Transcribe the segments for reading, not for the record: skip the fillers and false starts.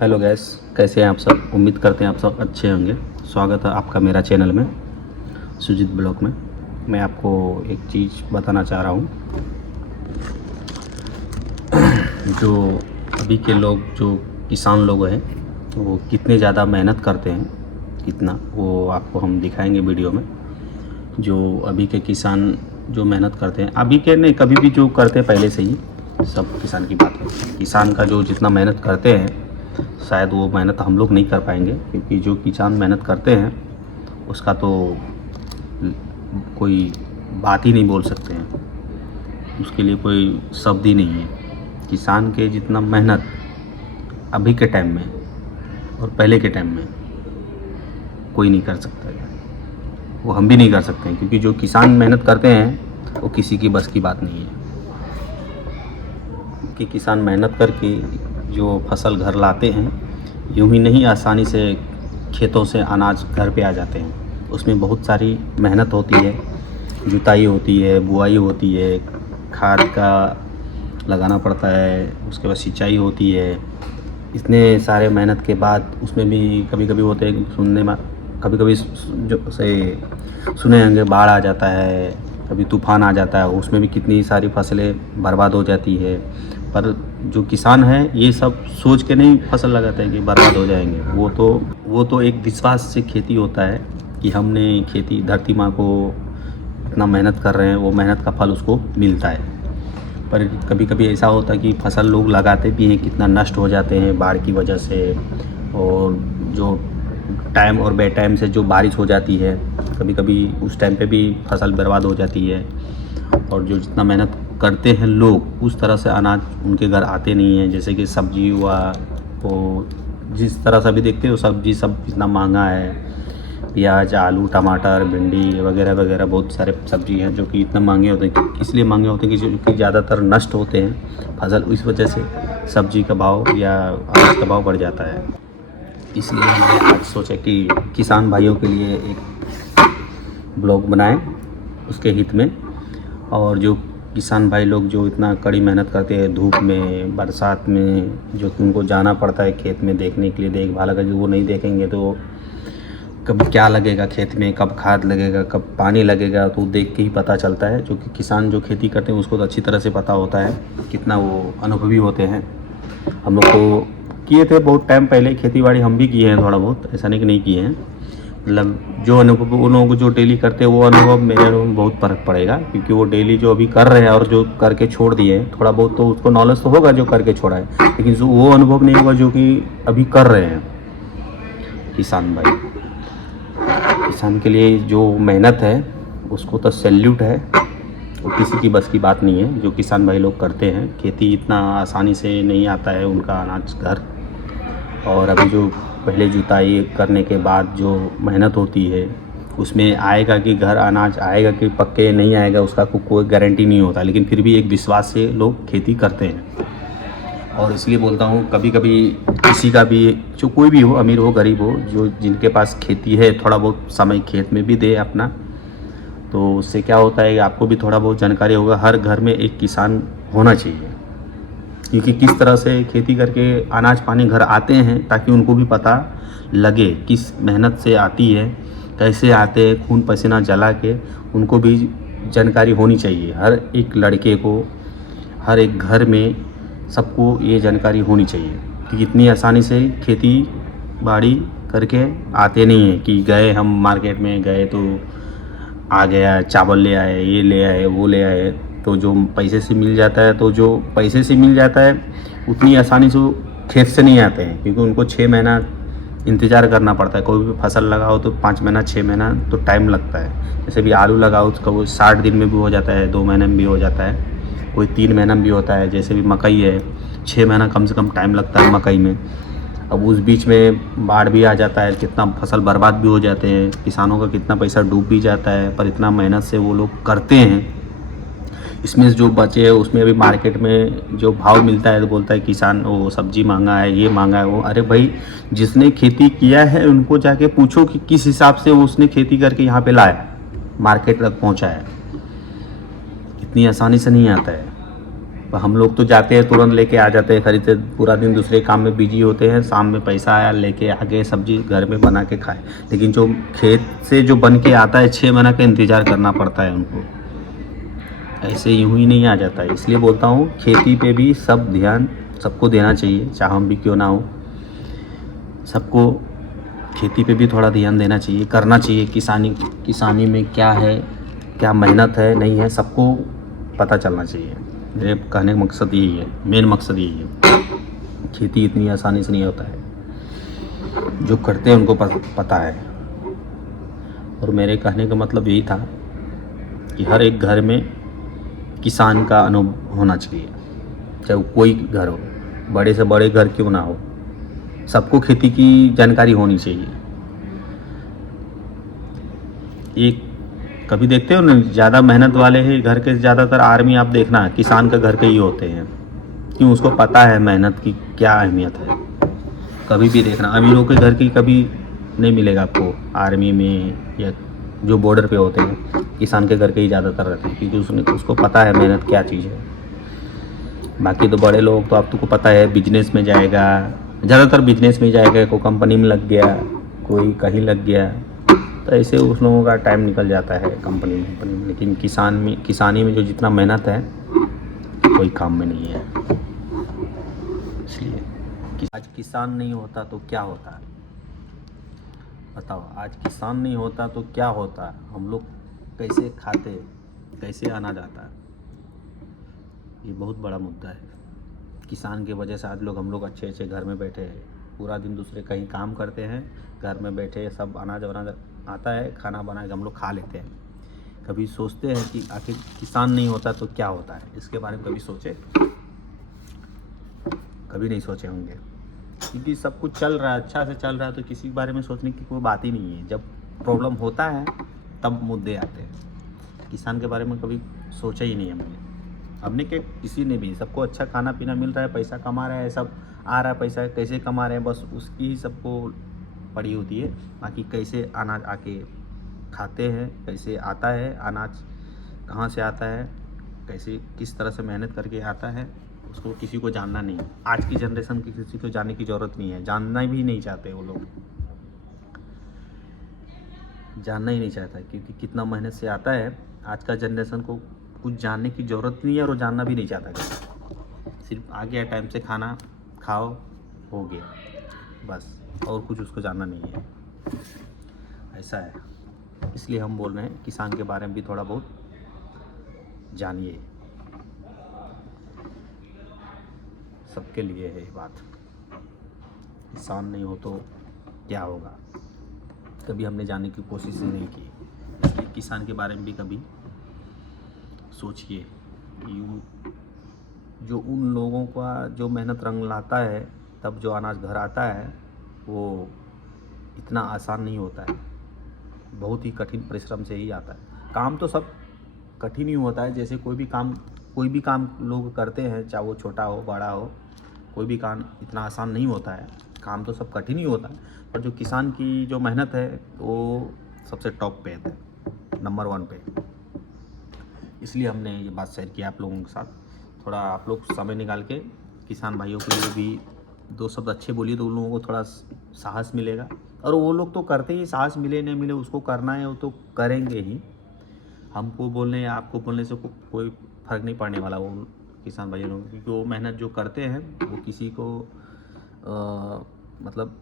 Hello guys, कैसे हैं आप सब। उम्मीद करते हैं आप सब अच्छे होंगे। स्वागत है आपका मेरा चैनल में, सुजीत ब्लॉग में। मैं आपको एक चीज़ बताना चाह रहा हूँ। जो अभी के लोग, जो किसान लोग हैं, वो कितने ज़्यादा मेहनत करते हैं, कितना वो आपको हम दिखाएंगे वीडियो में। जो अभी के किसान जो मेहनत करते हैं, अभी के नहीं, कभी भी जो करते हैं पहले से ही, सब किसान की बात है। किसान का जो जितना मेहनत करते हैं, शायद वो मेहनत हम लोग नहीं कर पाएंगे, क्योंकि जो किसान मेहनत करते हैं उसका तो कोई बात ही नहीं बोल सकते हैं, उसके लिए कोई शब्द ही नहीं है। किसान के जितना मेहनत अभी के टाइम में और पहले के टाइम में कोई नहीं कर सकता है, वो हम भी नहीं कर सकते हैं, क्योंकि जो किसान मेहनत करते हैं वो किसी की बस की बात नहीं है। कि किसान मेहनत करके जो फसल घर लाते हैं, यूं ही नहीं आसानी से खेतों से अनाज घर पे आ जाते हैं। उसमें बहुत सारी मेहनत होती है, जुताई होती है, बुआई होती है, खाद का लगाना पड़ता है, उसके बाद सिंचाई होती है। इतने सारे मेहनत के बाद उसमें भी कभी कभी होते हैं, सुनने में कभी कभी जो से सुने होंगे, बाढ़ आ जाता है, कभी तूफ़ान आ जाता है, उसमें भी कितनी सारी फसलें बर्बाद हो जाती है। पर जो किसान है ये सब सोच के नहीं फसल लगाता है कि बर्बाद हो जाएंगे। वो तो एक विश्वास से खेती होता है कि हमने खेती, धरती माँ को इतना मेहनत कर रहे हैं, वो मेहनत का फल उसको मिलता है। पर कभी कभी ऐसा होता है कि फसल लोग लगाते भी हैं, कितना नष्ट हो जाते हैं बाढ़ की वजह से, और जो टाइम और बेटाइम से जो बारिश हो जाती है, कभी कभी उस टाइम पे भी फसल बर्बाद हो जाती है। और जो जितना मेहनत करते हैं लोग, उस तरह से अनाज उनके घर आते नहीं हैं। जैसे कि सब्जी हुआ, वो जिस तरह से भी देखते हो सब्जी सब इतना महंगा है, प्याज, आलू, टमाटर, भिंडी वगैरह वगैरह, बहुत सारे सब्जी हैं जो कि इतना महंगे होते हैं। इसलिए महंगे होते हैं कि ज़्यादातर नष्ट होते हैं फसल, इस वजह से सब्जी का भाव या अनाज का भाव बढ़ जाता है। इसलिए हमने आज सोचा कि किसान भाइयों के लिए एक ब्लॉग बनाएं उसके हित में। और जो किसान भाई लोग जो इतना कड़ी मेहनत करते हैं, धूप में, बरसात में, जो कि उनको जाना पड़ता है खेत में देखने के लिए, देखभाल, अगर वो नहीं देखेंगे तो कब क्या लगेगा खेत में, कब खाद लगेगा, कब पानी लगेगा, तो देख के ही पता चलता है। जो कि किसान जो खेती करते हैं उसको तो अच्छी तरह से पता होता है, कितना वो अनुभवी होते हैं। हम लोग को किए थे बहुत टाइम पहले खेती बाड़ी, हम भी किए हैं थोड़ा बहुत, ऐसा नहीं कि नहीं किए हैं। मतलब जो अनुभव उन लोगों को जो डेली करते हैं, वो अनुभव मेरे अनुभव में बहुत फ़र्क पड़ेगा, क्योंकि वो डेली जो अभी कर रहे हैं और जो करके छोड़ दिए हैं, थोड़ा बहुत तो उसको नॉलेज तो होगा जो करके छोड़ा है, लेकिन जो वो अनुभव नहीं होगा जो कि अभी कर रहे हैं किसान भाई। किसान के लिए जो मेहनत है उसको तो सैल्यूट है, वो किसी की बस की बात नहीं है। जो किसान भाई लोग करते हैं खेती, इतना आसानी से नहीं आता है उनका अनाज घर। और अभी जो पहले जुताई करने के बाद जो मेहनत होती है, उसमें आएगा कि घर अनाज आएगा कि पक्के नहीं आएगा, उसका कोई गारंटी नहीं होता, लेकिन फिर भी एक विश्वास से लोग खेती करते हैं। और इसलिए बोलता हूँ, कभी कभी किसी का भी, जो कोई भी हो, अमीर हो गरीब हो, जो जिनके पास खेती है, थोड़ा बहुत समय खेत में भी दे अपना, तो उससे क्या होता है कि आपको भी थोड़ा बहुत जानकारी होगा। हर घर में एक किसान होना चाहिए, क्योंकि किस तरह से खेती करके अनाज पानी घर आते हैं, ताकि उनको भी पता लगे किस मेहनत से आती है, कैसे आते हैं, खून पसीना जला के, उनको भी जानकारी होनी चाहिए। हर एक लड़के को, हर एक घर में, सबको ये जानकारी होनी चाहिए कि इतनी आसानी से खेती बाड़ी करके आते नहीं हैं कि गए हम मार्केट में गए तो आ गया, चावल ले आए, ये ले आए, वो ले आए, तो जो पैसे से मिल जाता है, तो जो पैसे से मिल जाता है उतनी आसानी से वो खेत से नहीं आते हैं, क्योंकि उनको 6 महीना इंतज़ार करना पड़ता है। कोई भी फसल लगाओ तो 5 महीना 6 महीना तो टाइम लगता है। जैसे भी आलू लगाओ उसका वो 60 दिन में भी हो जाता है, 2 महीने में भी हो जाता है, कोई 3 महीना में भी होता है। जैसे भी मकई है, 6 महीना कम से कम टाइम लगता है मकई में। अब उस बीच में बाढ़ भी आ जाता है, कितना फसल बर्बाद भी हो जाते हैं, किसानों का कितना पैसा डूब भी जाता है, पर इतना मेहनत से वो लोग करते हैं। इसमें जो बचे है उसमें अभी मार्केट में जो भाव मिलता है तो बोलता है किसान वो सब्जी महंगा है, ये महंगा है, वो। अरे भाई, जिसने खेती किया है उनको जाके पूछो कि किस हिसाब से वो उसने खेती करके यहाँ पे लाया, मार्केट तक पहुँचाया। इतनी आसानी से नहीं आता है। हम लोग तो जाते हैं तुरंत लेके आ जाते हैं, खरीदते, पूरा दिन दूसरे काम में बिजी होते हैं, शाम में पैसा आया लेके आगे सब्जी घर में बना के खाए। लेकिन जो खेत से जो बन के आता है 6 महीना का इंतज़ार करना पड़ता है उनको, ऐसे यूँ ही नहीं आ जाता है। इसलिए बोलता हूँ खेती पे भी सब ध्यान सबको देना चाहिए, चाहे हम भी क्यों ना हो, सबको खेती पे भी थोड़ा ध्यान देना चाहिए, करना चाहिए। किसानी में क्या है, क्या मेहनत है नहीं है, सबको पता चलना चाहिए। मेरे कहने का मकसद यही है, मेन मकसद यही है। खेती इतनी आसानी से नहीं होता है, जो करते हैं उनको पता है। और मेरे कहने का मतलब यही था कि हर एक घर में किसान का अनुभव होना चाहिए, चाहे वो कोई घर हो, बड़े से बड़े घर क्यों ना हो, सबको खेती की जानकारी होनी चाहिए। एक कभी देखते हो ना, ज़्यादा मेहनत वाले हैं घर के, ज़्यादातर आर्मी आप देखना किसान के घर के ही होते हैं। क्यों? उसको पता है मेहनत की क्या अहमियत है। कभी भी देखना अमीरों के घर की कभी नहीं मिलेगा आपको आर्मी में, या जो बॉर्डर पे होते हैं किसान के घर के ही ज़्यादातर रहते हैं, क्योंकि उसको पता है मेहनत क्या चीज़ है। बाकी तो बड़े लोग तो आपको पता है बिजनेस में जाएगा, ज़्यादातर बिजनेस में जाएगा, कोई कंपनी में लग गया, कोई कहीं लग गया, तो ऐसे उस लोगों का टाइम निकल जाता है कंपनी में। लेकिन किसानी में जो जितना मेहनत है कोई काम में नहीं है। इसलिए आज किसान नहीं होता तो क्या होता है बताओ? आज किसान नहीं होता तो क्या होता? हम लोग कैसे खाते, कैसे अनाज आता? ये बहुत बड़ा मुद्दा है। किसान की वजह से आज हम लोग अच्छे घर में बैठे हैं, पूरा दिन दूसरे कहीं काम करते हैं, घर में बैठे सब अनाज आता है, खाना बना के हम लोग खा लेते हैं। कभी सोचते हैं कि आखिर किसान नहीं होता तो क्या होता है? इसके बारे में कभी सोचे? कभी नहीं सोचे होंगे, क्योंकि सब कुछ चल रहा है, अच्छा से चल रहा है, तो किसी के बारे में सोचने की कोई बात ही नहीं है। जब प्रॉब्लम होता है तब मुद्दे आते हैं। किसान के बारे में कभी सोचा ही नहीं हमने के किसी ने भी। सबको अच्छा खाना पीना मिल रहा है, पैसा कमा रहा है, सब आ रहा है, पैसा कैसे कमा रहे हैं बस उसकी ही सबको पड़ी होती है। बाकी कैसे अनाज आके खाते हैं, कैसे आता है अनाज, कहाँ से आता है, कैसे किस तरह से मेहनत करके आता है, उसको किसी को जानना नहीं। आज की जनरेशन की किसी को जानने की ज़रूरत नहीं है, जानना भी नहीं चाहते वो लोग, जानना ही नहीं चाहता, क्योंकि कितना मेहनत से आता है। आज का जनरेशन को कुछ जानने की ज़रूरत नहीं है और वो जानना भी नहीं चाहता। सिर्फ आ गया टाइम से खाना खाओ, हो गया बस, और कुछ उसको जानना नहीं है। ऐसा है, इसलिए हम बोल रहे हैं किसान के बारे में भी थोड़ा बहुत जानिए। सबके लिए है ये बात। किसान नहीं हो तो क्या होगा, कभी हमने जानने की कोशिश ही नहीं की। इसलिए किसान के बारे में भी कभी सोचिए। जो उन लोगों का जो मेहनत रंग लाता है, तब जो अनाज घर आता है वो इतना आसान नहीं होता है, बहुत ही कठिन परिश्रम से ही आता है। काम तो सब कठिन ही होता है, जैसे कोई भी काम लोग करते हैं, चाहे वो छोटा हो बड़ा हो, कोई भी काम इतना आसान नहीं होता है। काम तो सब कठिन ही होता है, पर जो किसान की जो मेहनत है वो सबसे टॉप पे है, नंबर 1 पे। इसलिए हमने ये बात शेयर की आप लोगों के साथ। थोड़ा आप लोग समय निकाल के किसान भाइयों के लिए भी 2 शब्द अच्छे बोलिए, तो उन लोगों को थोड़ा साहस मिलेगा। और वो लोग तो करते ही, साहस मिले नहीं मिले उसको करना है, वो तो करेंगे ही। हमको बोलने या आपको बोलने से कोई फ़र्क नहीं पड़ने वाला वो किसान भाइयों लोग, क्योंकि वो मेहनत जो करते हैं वो किसी को मतलब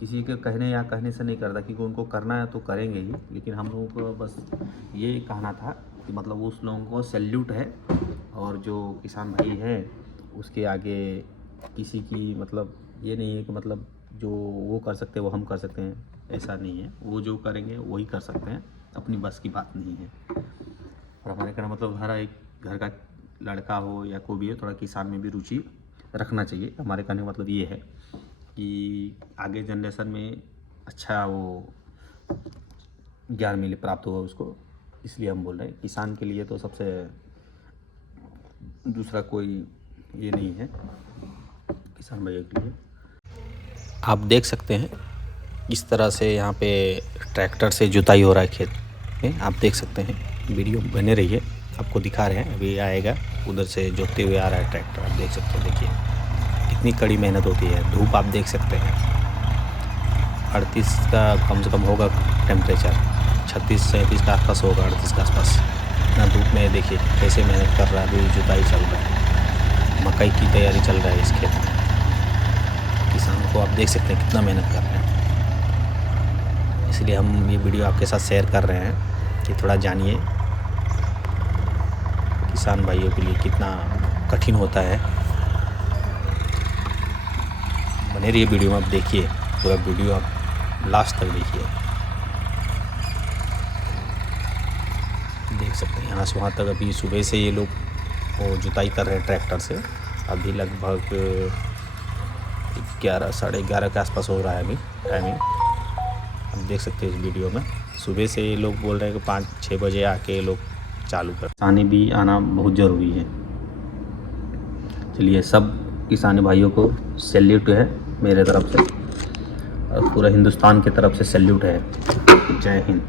किसी के कहने से नहीं करता, क्योंकि उनको करना है तो करेंगे ही। लेकिन हम लोगों को बस ये कहना था कि मतलब उस लोगों को सैल्यूट है, और जो किसान भाई है उसके आगे किसी की मतलब ये नहीं है कि मतलब जो वो कर सकते हैं वो हम कर सकते हैं, ऐसा नहीं है। वो जो करेंगे वही कर सकते हैं, अपनी बस की बात नहीं है। और हमारे कहना मतलब हर एक घर का लड़का हो या कोई भी हो, थोड़ा किसान में भी रुचि रखना चाहिए। हमारे कहने का मतलब ये है कि आगे जनरेशन में अच्छा वो ज्ञान प्राप्त हुआ उसको। इसलिए हम बोल रहे हैं किसान के लिए तो सबसे दूसरा कोई ये नहीं है किसान भाइयों के लिए। आप देख सकते हैं इस तरह से यहाँ पे ट्रैक्टर से जुताई हो रहा है खेत में, आप देख सकते हैं। वीडियो बने रहिए, आपको दिखा रहे हैं, अभी आएगा उधर से जोतते हुए आ रहा है ट्रैक्टर, आप देख सकते हैं। देखिए कितनी कड़ी मेहनत होती है, धूप आप देख सकते हैं 38 का कम से कम होगा टेम्परेचर, 36-37 के आसपास होगा, 38 के आसपास। इतना धूप में देखिए कैसे मेहनत कर रहा है। अभी जुताई चल रहा है, मकई की तैयारी चल रहा है इस खेत में। किसान को आप देख सकते हैं कितना मेहनत कर रहे हैं, इसलिए हम ये वीडियो आपके साथ शेयर कर रहे हैं कि थोड़ा जानिए किसान भाइयों के लिए कितना कठिन होता है। बने रहिए वीडियो में, आप देखिए पूरा वीडियो, आप लास्ट तक देखिए। देख सकते हैं यहाँ से वहाँ तक अभी सुबह से ये लोग वो जुताई कर रहे हैं ट्रैक्टर से। अभी लगभग 11 साढ़े 11 के आसपास हो रहा है अभी टाइमिंग, आप देख सकते हैं इस वीडियो में। सुबह से ये लोग बोल रहे हैं कि 5-6 बजे आके ये लोग चालू कर। किसानी भी आना बहुत ज़रूरी है। चलिए सब किसानी भाइयों को सैल्यूट है मेरे तरफ से, और पूरा हिंदुस्तान की तरफ से सैल्यूट है। जय हिंद।